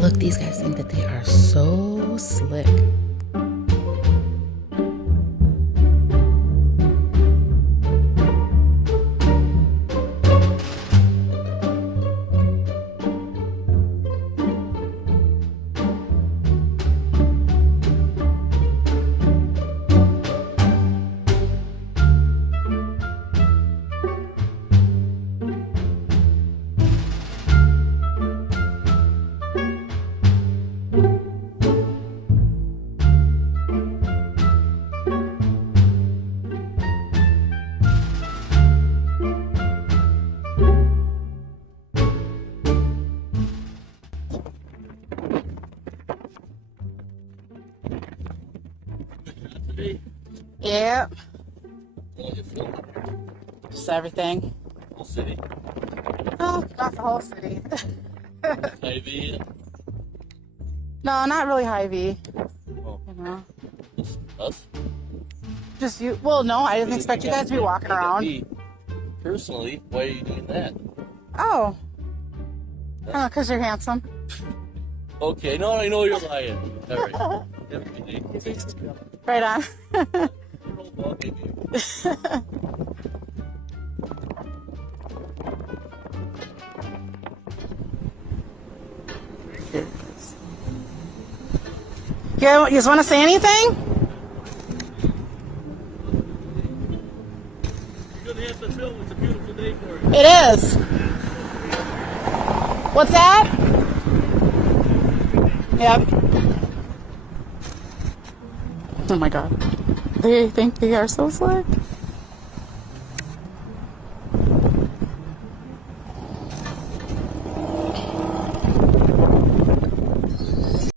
Look, these guys think that they are so slick. Yep. Just everything. Whole city? No, not the whole city. Hy-Vee? No, not really Hy-Vee. Oh. You know. Us? Just you. Well, no, I didn't expect you guys to be walking around. Me, personally, why are you doing that? Oh. Oh, because you're handsome. Okay, no, I know you're lying. All right. Everything. Right on. You just want to say anything? You're gonna have to film. It's a beautiful day for it. It is. What's that? Yep. Oh my God. They think they are so slick.